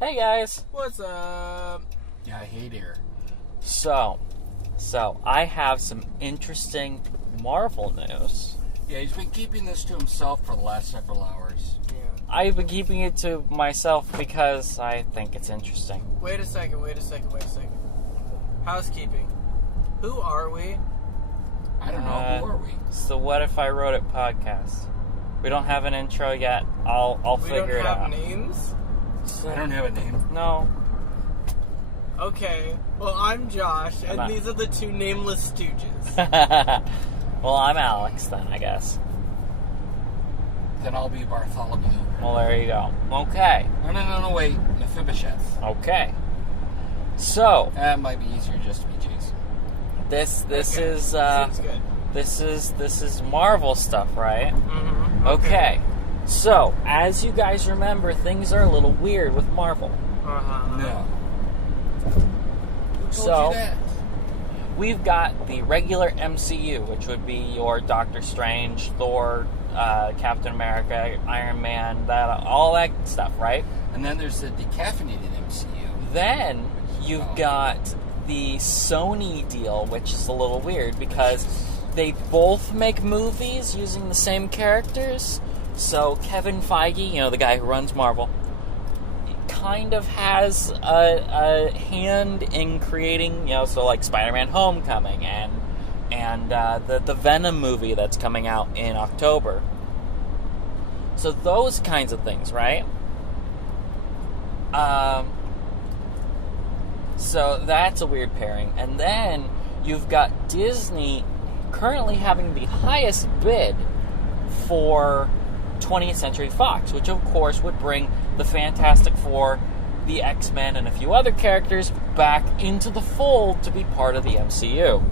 Hey guys. What's up? Yeah, I hate air. So I have some interesting Marvel news. Yeah, he's been keeping this to himself for the last several hours. Yeah. I've been keeping it to myself because I think it's interesting. Wait a second. Housekeeping. Who are we? I don't know, who are we? It's the What If I Wrote It podcast. We don't have an intro yet. I'll figure it out. We don't have names? I don't have a name. No. Okay. Well, I'm Josh, and not. these are the two nameless stooges. Well, I'm Alex then, I guess. Then I'll be Bartholomew. Well, there you go. Okay. No, wait. Mephibosheth. Okay. So That might be easier just to be Jason. this Okay. is Seems good. this is Marvel stuff, right? Mm-hmm. Okay. So, as you guys remember, things are a little weird with Marvel. Uh-huh. No. Who told So- you that? We've got the regular MCU, which would be your Doctor Strange, Thor, Captain America, Iron Man, all that stuff, right? And then there's the decaffeinated MCU. Then you've got the Sony deal, which is a little weird because they both make movies using the same characters. So Kevin Feige, the guy who runs Marvel, kind of has a hand in creating, so like Spider-Man: Homecoming and the Venom movie that's coming out in October. So those kinds of things, right? So that's a weird pairing. And then you've got Disney currently having the highest bid for 20th Century Fox, which of course would bring the Fantastic Four, the X-Men, and a few other characters back into the fold to be part of the MCU.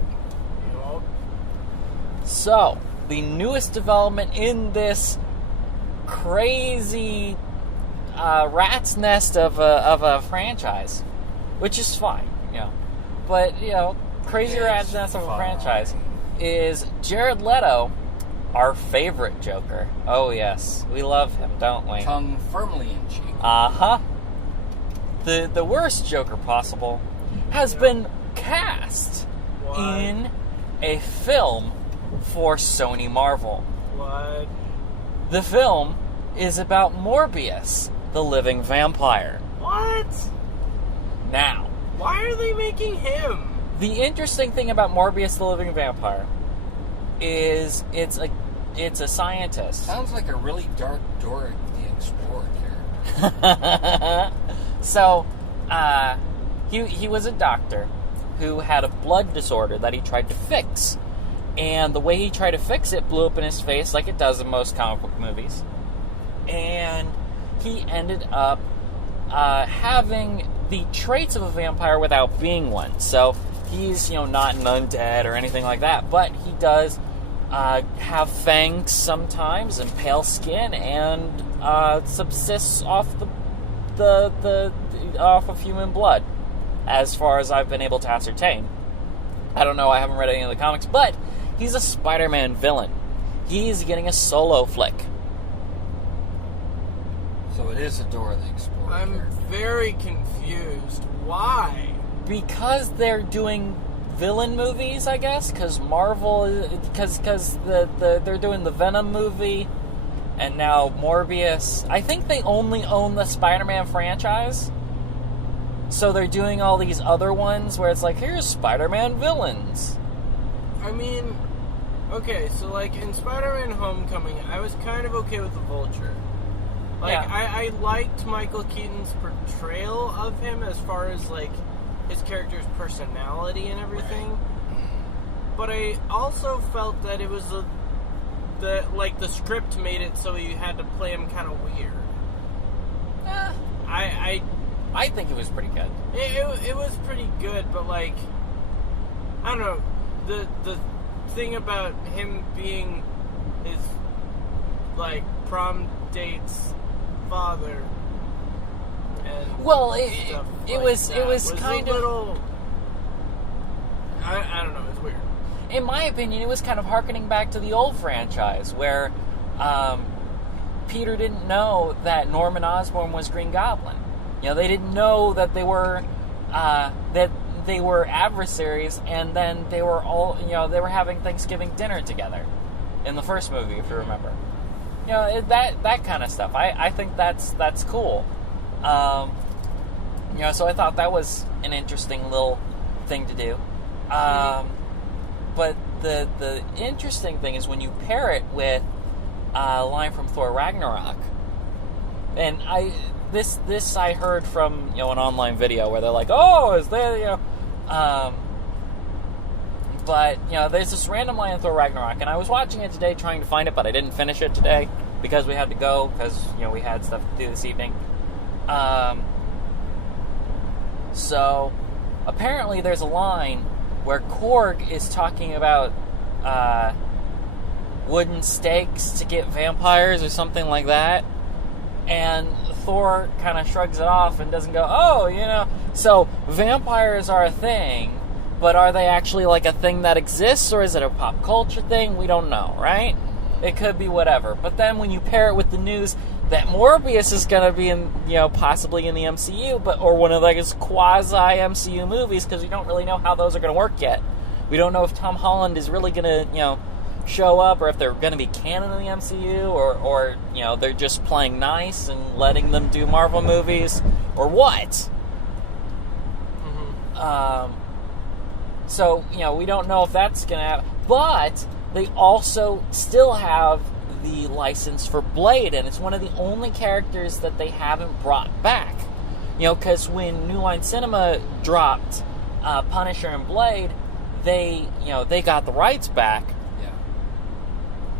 Well, So, the newest development in this crazy rat's nest of a franchise, which is fine, but crazy rat's nest of a franchise, is Jared Leto, our favorite Joker. Oh yes, we love him, don't we? Tongue firmly in cheek. Uh-huh. The worst Joker possible has been cast What? in a film for Sony Marvel. what? The film is about Morbius, the living vampire. What? Now, Why are they making him? the interesting thing about Morbius, the living vampire, is it's a scientist. Sounds like a really dark Dora the Explorer character. So, he was a doctor who had a blood disorder that he tried to fix. And the way he tried to fix it blew up in his face like it does in most comic book movies. And he ended up having the traits of a vampire without being one. So he's, not an undead or anything like that, but he does have fangs sometimes and pale skin and subsists off off of human blood, as far as I've been able to ascertain. I don't know, I haven't read any of the comics, but he's a Spider-Man villain. He's getting a solo flick. So it is a Dora the Explorer I'm character. very confused. Why? Because they're doing villain movies, I guess, because Marvel, because they're doing the Venom movie, and now Morbius. I think they only own the Spider-Man franchise, so they're doing all these other ones where it's like, here's Spider-Man villains. I mean, okay, so like in Spider-Man: Homecoming, I was kind of okay with the Vulture. Like, Yeah. I liked Michael Keaton's portrayal of him as far as like his character's personality and everything. But I also felt that it was the script made it so you had to play him kind of weird. I think it was pretty good. It was pretty good, but like, I don't know, the thing about him being his like prom date's father and Well, stuff it like was that kind a of little, I don't know, it's weird. in my opinion, it was kind of hearkening back to the old franchise where Peter didn't know that Norman Osborn was Green Goblin. They didn't know that they were adversaries, and then they were all, they were having Thanksgiving dinner together in the first movie, if you remember. That kind of stuff. I think that's cool. So I thought that was an interesting little thing to do. But the interesting thing is when you pair it with a line from Thor Ragnarok, and this I heard from an online video where they're like, oh, is there but there's this random line in Thor Ragnarok, and I was watching it today trying to find it, but I didn't finish it today because we had to go because we had stuff to do this evening. So apparently there's a line where Korg is talking about wooden stakes to get vampires or something like that, and Thor kind of shrugs it off and doesn't go, oh, so vampires are a thing, but are they actually like a thing that exists, or is it a pop culture thing? We don't know, right? It could be whatever. But then when you pair it with the news that Morbius is going to be in, possibly in the MCU, or one of his quasi-MCU movies, because we don't really know how those are going to work yet. We don't know if Tom Holland is really going to, show up, or if they're going to be canon in the MCU, or they're just playing nice and letting them do Marvel movies, or what. Mm-hmm. So, we don't know if that's going to happen. But they also still have the license for Blade, and it's one of the only characters that they haven't brought back. Because when New Line Cinema dropped Punisher and Blade, they got the rights back. Yeah.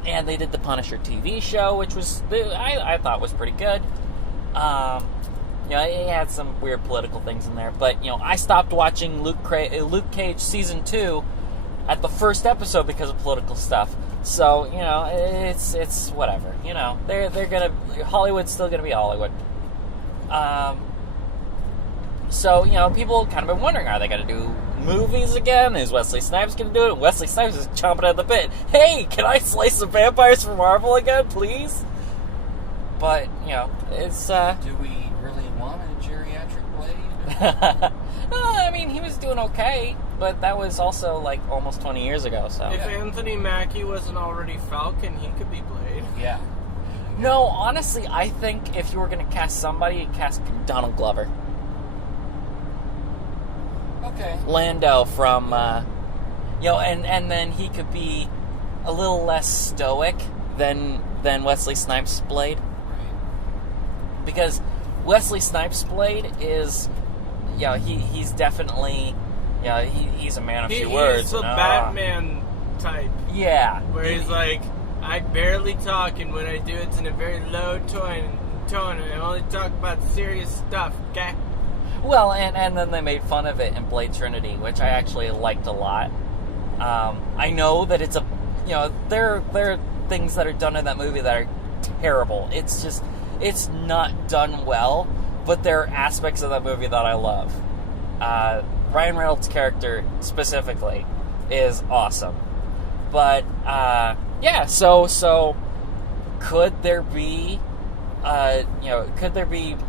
And they did the Punisher TV show, which was, I thought was pretty good. It had some weird political things in there, but, I stopped watching Luke Cage Season 2 at the first episode because of political stuff. So, it's whatever. They're gonna, Hollywood's still gonna be Hollywood. So, people kind of been wondering, are they gonna do movies again? Is Wesley Snipes gonna do it? Wesley Snipes is chomping at the bit. Hey, can I slice some vampires for Marvel again, please? But, it's, Do we really want a geriatric Blade? I mean, he was doing okay, but that was also, almost 20 years ago, so. If Anthony Mackie wasn't already Falcon, he could be Blade. Yeah. No, honestly, I think if you were going to cast somebody, you'd cast Donald Glover. Okay. Lando from, and then he could be a little less stoic than Wesley Snipes' Blade. Right. Because Wesley Snipes' Blade is, he's definitely, he's a man of few words. He's the Batman type. Yeah. Where he's like, I barely talk, and when I do, it's in a very low tone, and I only talk about serious stuff, okay? Well, and then they made fun of it in Blade Trinity, which I actually liked a lot. I know that it's there are things that are done in that movie that are terrible. It's not done well, but there are aspects of that movie that I love. Ryan Reynolds' character, specifically, is awesome. But, so could there be,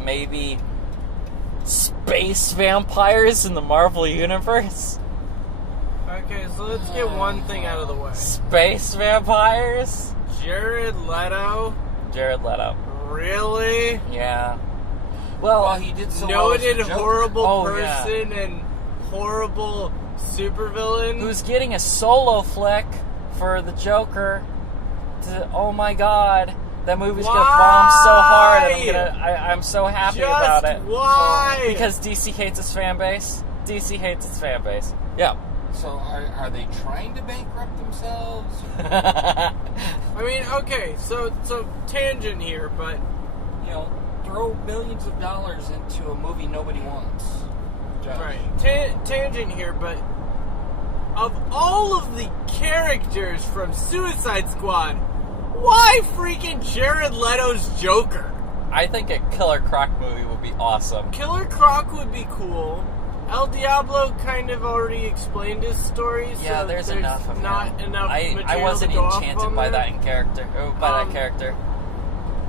maybe space vampires in the Marvel Universe? Okay, so let's get one thing out of the way. Space vampires? Jared Leto? Really? Yeah. Well, he did so noted well as the horrible person and horrible supervillain. Who's getting a solo flick for the Joker. Oh my god. That movie's gonna bomb so hard, and I'm so happy about it. Why? Because DC hates its fan base. Yeah. So are they trying to bankrupt themselves? I mean, okay, so tangent here, but throw millions of dollars into a movie nobody wants. Josh. Right. Tangent here, but of all of the characters from Suicide Squad, why freaking Jared Leto's Joker? I think a Killer Croc movie would be awesome. Killer Croc would be cool. El Diablo kind of already explained his story, yeah, so there's enough of not him. enough material I wasn't to go enchanted off on by there. that character.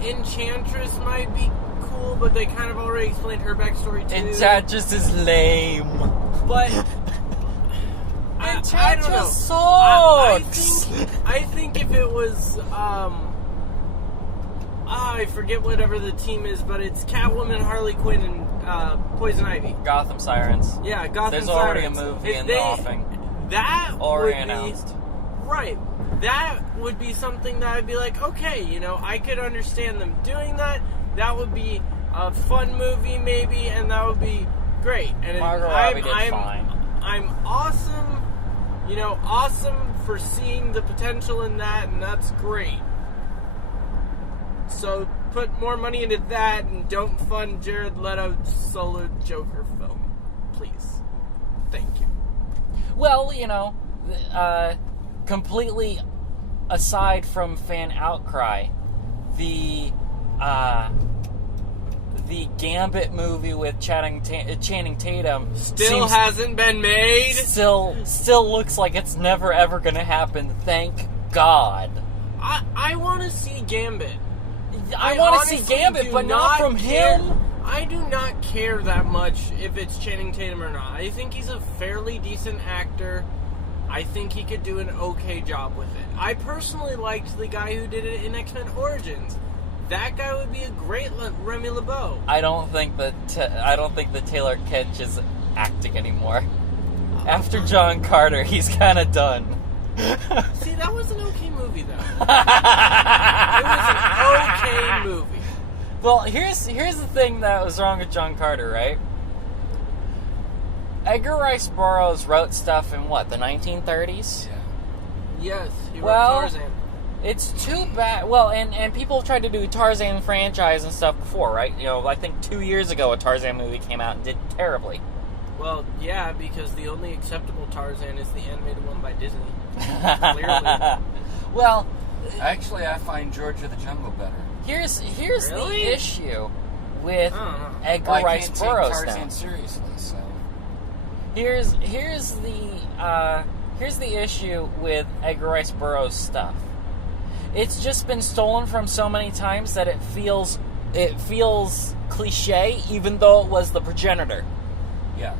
Enchantress might be cool, but they kind of already explained her backstory too. Enchantress is lame. But I don't know. Sucks. I think if it was I forget whatever the team is, but it's Catwoman, Harley Quinn, and Poison Ivy. Gotham Sirens. Yeah, Gotham There's Sirens. already a movie in the offing. That Already would announced. be right. That would be something that I'd be like, okay, you know, I could understand them doing that. That would be a fun movie, maybe, and that would be great. And Margot Robbie did fine. I'm awesome, you know, awesome for seeing the potential in that, and that's great. So put more money into that, and don't fund Jared Leto's solo Joker film, please. Thank you. Well, you know, completely aside from fan outcry, the Gambit movie with Channing Tatum Still hasn't been made. Still looks like it's never ever gonna happen. Thank God. I want to see Gambit. I want to see honestly Gambit, do but not from care. him. I do not care that much if it's Channing Tatum or not. I think he's a fairly decent actor. I think he could do an okay job with it. I personally liked the guy who did it in X-Men Origins. That guy would be a great Remy LeBeau. I don't think that Taylor Kitsch is acting anymore. After John Carter, he's kind of done. See, that was an okay movie, though. It was an okay movie. Well, here's the thing that was wrong with John Carter, right? Edgar Rice Burroughs wrote stuff in what, the 1930s? Yeah. Yes, he wrote Well, Tarzan. It's too bad. Well, and people have tried to do Tarzan franchise and stuff before, right? You know, I think 2 years ago a Tarzan movie came out and did terribly. Well, yeah, because the only acceptable Tarzan is the animated one by Disney. Clearly. Well, Actually, I find George of the Jungle better. here's Really? the issue with I don't know. Edgar Well, I Rice can't take Burroughs Tarzan now. seriously, so... Here's the issue with Edgar Rice Burroughs stuff. It's just been stolen from so many times that it feels cliche, even though it was the progenitor. Yeah.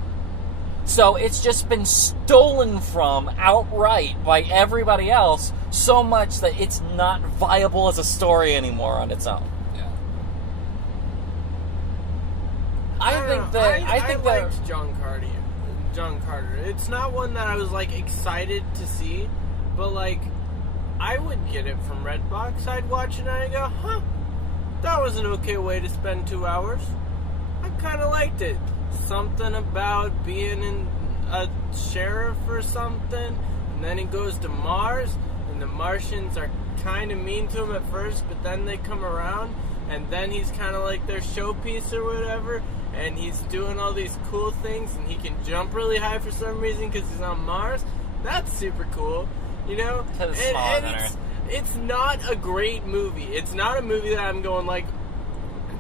So it's just been stolen from outright by everybody else so much that it's not viable as a story anymore on its own. Yeah. I don't think know. that I that liked John Carter. It's not one that I was like excited to see, but like I would get it from Redbox. I'd watch it and I'd go, huh, that was an okay way to spend 2 hours. I kind of liked it. Something about being in a sheriff or something, and then he goes to Mars, and the Martians are kind of mean to him at first, but then they come around, and then he's kind of like their showpiece or whatever, and he's doing all these cool things, and he can jump really high for some reason because he's on Mars. That's super cool, you know? 'Cause it's smaller than Earth. It's not a great movie. It's not a movie that I'm going like,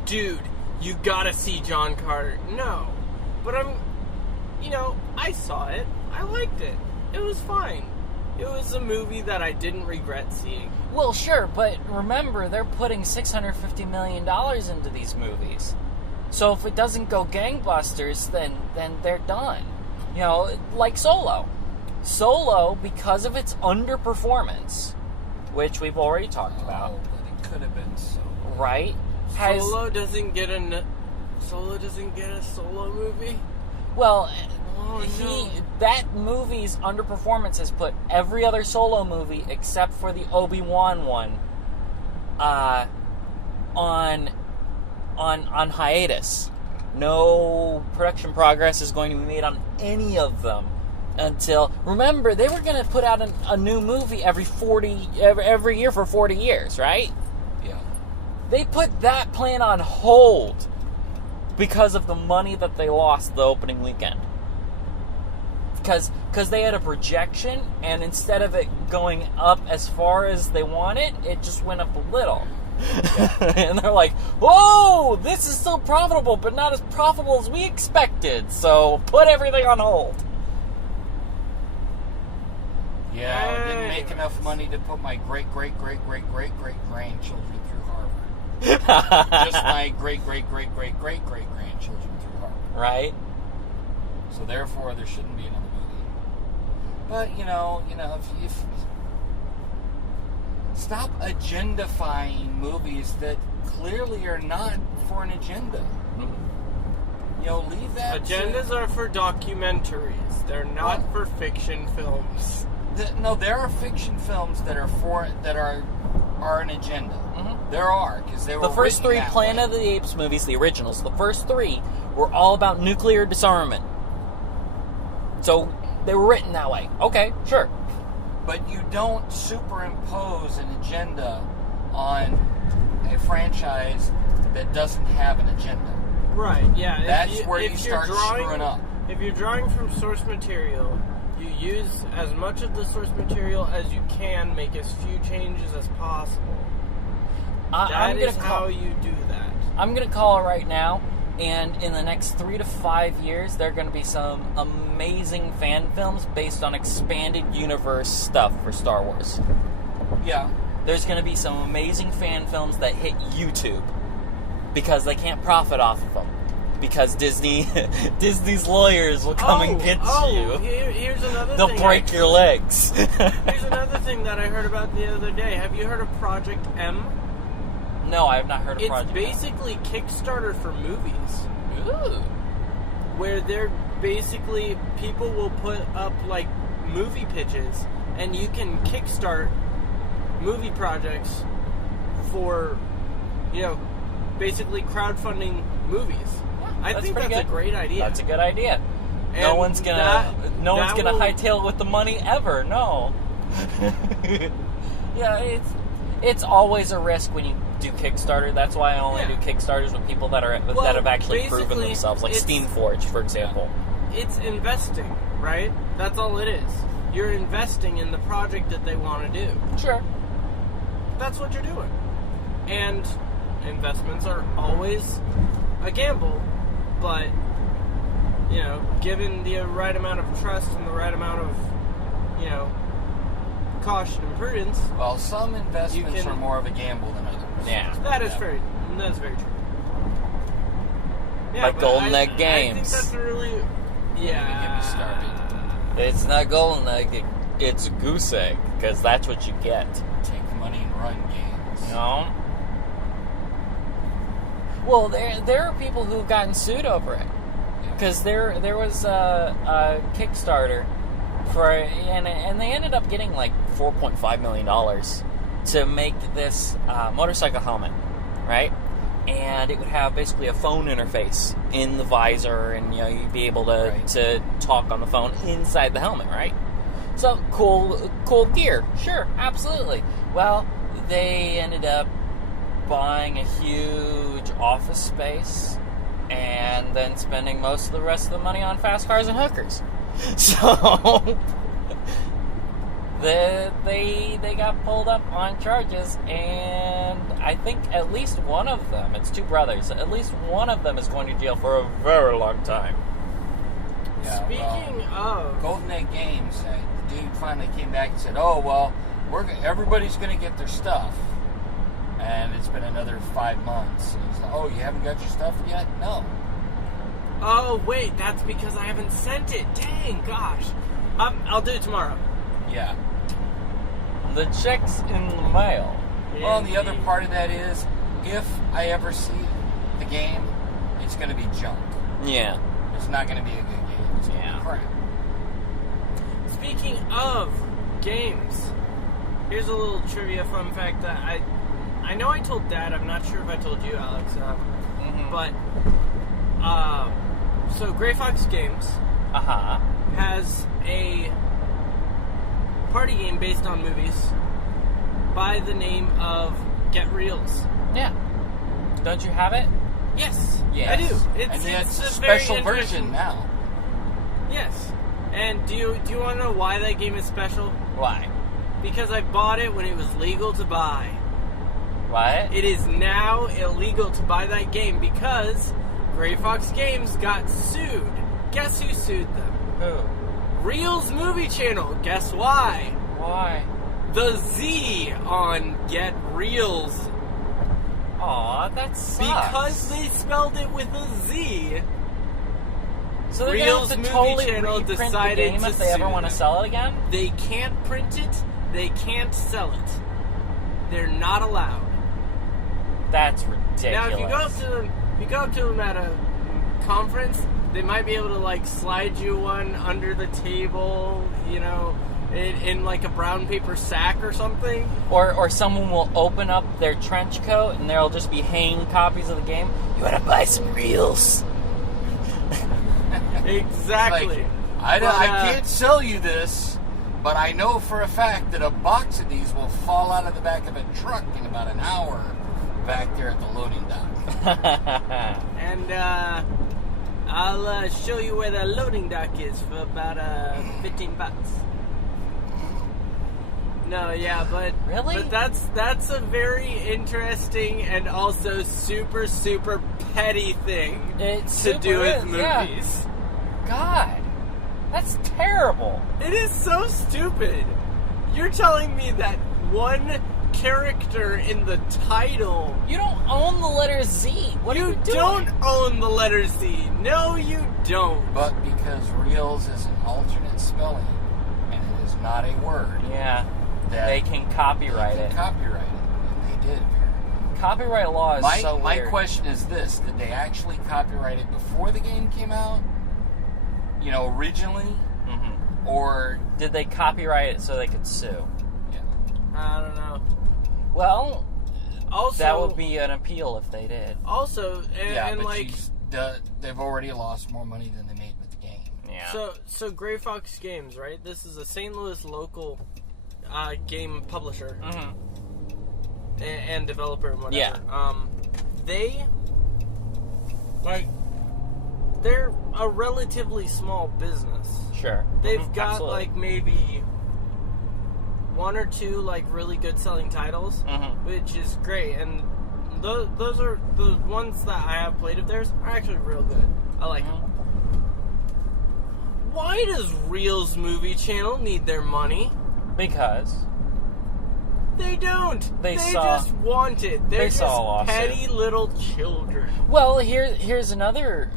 dude, you gotta see John Carter. No. But I saw it. I liked it. It was fine. It was a movie that I didn't regret seeing. Well, sure, but remember, they're putting $650 million into these movies. So if it doesn't go gangbusters, then they're done. You know, like Solo. Solo, because of its underperformance, which we've already talked about, Oh, but it could have been so... right? Has, Solo doesn't get a Solo movie? well, Oh, no. that movie's underperformance has put every other Solo movie except for the Obi-Wan one on hiatus. No production progress is going to be made on any of them until, remember, they were going to put out a new movie every year for 40 years, right? Yeah. They put that plan on hold because of the money that they lost the opening weekend. Because they had a projection, and instead of it going up as far as they wanted, it just went up a little. And they're like, whoa, this is still profitable, but not as profitable as we expected, so put everything on hold. Yeah, I didn't make enough money to put my great-great-great-great-great-great-grandchildren through Harvard. just my great-great-great-great-great-great-grandchildren through Harvard. Right? So therefore, there shouldn't be another movie. But, you know, if stop agendifying movies that clearly are not for an agenda. You know, leave that. Agendas are for documentaries. They're not for fiction films. No, there are fiction films that are an agenda. Mm-hmm. There are, because they were The first written three that Planet way. of the Apes movies, the originals, the first three were all about nuclear disarmament. So they were written that way. Okay, sure. But you don't superimpose an agenda on a franchise that doesn't have an agenda. Right, yeah. That's where you start screwing up. If you're drawing from source material, you use as much of the source material as you can, make as few changes as possible. That is how you do that. I'm going to call it right now, and in the next 3 to 5 years, there are going to be some amazing fan films based on expanded universe stuff for Star Wars. Yeah. There's going to be some amazing fan films that hit YouTube because they can't profit off of them. Because Disney's lawyers will come and get you. Here's another They'll thing. break your legs. Here's another thing that I heard about the other day. Have you heard of Project M? No, I have not heard of It's Project M. basically Kickstarter for movies. Ooh. Where they're basically, people will put up like movie pitches and you can kickstart movie projects for, you know, basically crowdfunding movies. I That's think pretty that's a good. great idea. That's a good idea. No And one's gonna that will- hightail it with the money ever. No. Yeah, it's always a risk when you do Kickstarter. That's why I only do Kickstarters with people that have actually proven basically, themselves, like it's- Steamforge, for example. It's investing, right? That's all it is. You're investing in the project that they want to do. Sure. That's what you're doing. And investments are always a gamble, but, you know, given the right amount of trust and the right amount of, you know, caution and prudence, Well, some investments can- are more of a gamble than others. Yeah. that is Yeah. very true. Yeah, Like but Golden I Egg think Games. that's a really, yeah. Get me started. It's not golden egg, it's a goose egg, because that's what you get. Take the money and run games. No. Well, there are people who've gotten sued over it. Because there was a Kickstarter for, and they ended up getting like $4.5 million to make this motorcycle helmet, right? And it would have basically a phone interface in the visor, and you know you'd be able to talk on the phone inside the helmet, right? So cool gear, sure, absolutely. Well, they ended up buying a huge office space and then spending most of the rest of the money on fast cars and hookers. So they got pulled up on charges, and I think at least one of them, it's two brothers, at least one of them is going to jail for a very long time. Yeah, Speaking of... Golden Egg Games, the dude finally came back and said, "Oh well, everybody's going to get their stuff," and it's been another 5 months. And he's like, "Oh, you haven't got your stuff yet?" No. Oh, wait, that's because I haven't sent it. Dang, gosh. I'll do it tomorrow. Yeah. The check's in the mail. Well, and the other part of that is, if I ever see the game, it's going to be junk. Yeah. It's not going to be a good game. It's going to Yeah. be crap. Speaking of games, here's a little trivia fun fact that I know I told Dad. I'm not sure if I told you, Alex. But so Gray Fox Games Uh-huh. has a party game based on movies by the name of Get Reels. Yeah. Don't you have it? Yes, Yes. I do. And it's a very special version interesting- now. Yes. And do you want to know why that game is special? Why? Because I bought it when it was legal to buy. What? It is now illegal to buy that game because Gray Fox Games got sued. Guess who sued them? Who? Reels Movie Channel. Guess why? Why? The Z on Get Reels Aw, that sucks. Because they spelled it with a Z. So they're Reel's going to movie totally channel reprint the decided game to if they ever sue want to them. sell it again? They can't print it. They can't sell it. They're not allowed. That's ridiculous. Now, if you go up to them at a conference, they might be able to like slide you one under the table, you know, in like a brown paper sack or something. Or someone will open up their trench coat and there'll just be hanging copies of the game. You want to buy some reels? Exactly. Like, I can't sell you this, but I know for a fact that a box of these will fall out of the back of a truck in about an hour back there at the loading dock. And I'll show you where the loading dock is for about $15. No, yeah, but Really? But that's a very interesting and also super super petty thing It to super do with is, movies. yeah. God, that's terrible. It is so stupid. You're telling me that one character in the title. You don't own the letter Z. What are You you doing? don't own the letter Z. No, you don't. But because reels is an alternate spelling and it is not a word, Yeah, that they can copyright they it. can copyright it. And they did, apparently. Copyright law is so My weird. question is this: did they actually copyright it before the game came out? You know, originally, Mhm. or Did they copyright it so they could sue? yeah. I don't know. Well, Also, that would be an appeal if they did. also Yeah, and but like they've already lost more money than they made with the game. Yeah. so Gray Fox Games, right? This is a St. Louis local game publisher Mhm. and developer and whatever. Yeah. They like they're a relatively small business. Sure. They've Mhm, got absolutely. like maybe one or two like really good selling titles, Mhm. which is great. And those are the ones that I have played of theirs are actually real good. I like them. Why does Reel's movie channel need their money? Because They don't. They They saw- just want it. They're they just saw a lawsuit. petty little children. well, here's another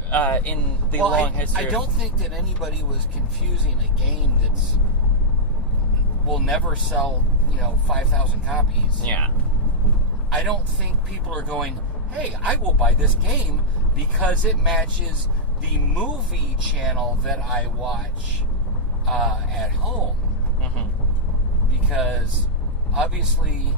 in the Well, long history. I of- don't think that anybody was confusing a game that's will never sell, 5,000 copies. Yeah. I don't think people are going, hey, I will buy this game because it matches the movie channel that I watch at home. Mhm. Because obviously,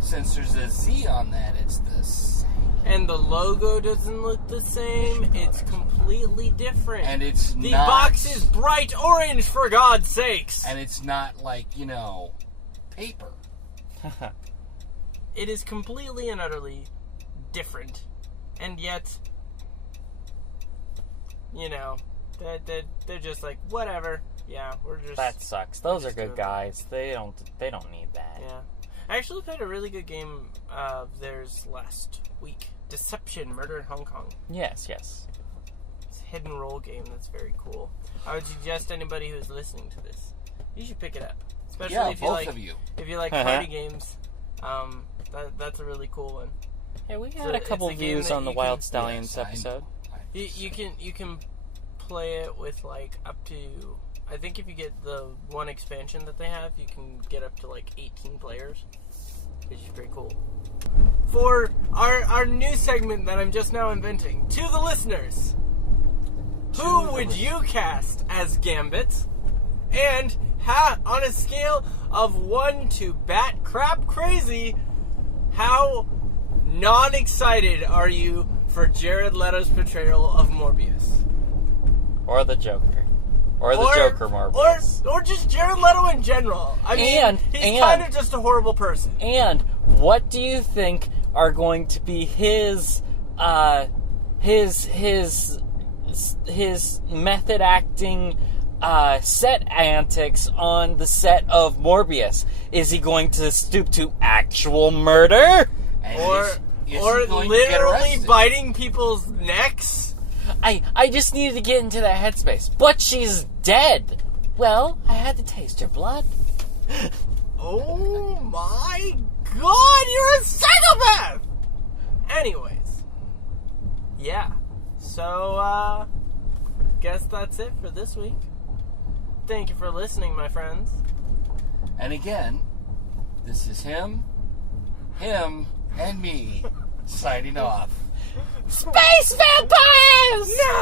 since there's a Z on that, it's the same. And the logo doesn't look the same. It's completely different. And it's the not. box is bright orange, for God's sakes. And it's not like, paper. It is completely and utterly different. And yet, they're just like, whatever. Yeah, we're just... That sucks. Those are just good doing guys. They don't need that. Yeah. I actually played a really good game of theirs last week. Deception, Murder in Hong Kong. Yes. It's a hidden role game that's very cool. I would suggest anybody who's listening to this, you should pick it up. Especially Yeah, if you both like of you. if you like party games. That's a really cool one. Hey, we It's had a couple it's a game views that on the you Wild can- Stallions Yes, episode. You can play it with like up to, I think if you get the one expansion that they have, you can get up to like 18 players, which is pretty cool. For our new segment that I'm just now inventing, to the listeners, who would you cast as Gambit? And on a scale of 1 to bat crap crazy, how non-excited are you for Jared Leto's portrayal of Morbius? Or the Joker. Or the Joker Morbius. Or just Jared Leto in general. I mean, he's kind of just a horrible person. And what do you think are going to be his method acting set antics on the set of Morbius? Is he going to stoop to actual murder? And Or is he going to get literally arrested? biting people's necks? I just needed to get into that headspace. But she's dead. Well, I had to taste her blood. Oh my God, you're a psychopath! Anyways. Yeah. So, guess that's it for this week. Thank you for listening, my friends. And again, this is him, and me signing off. Space vampires! No!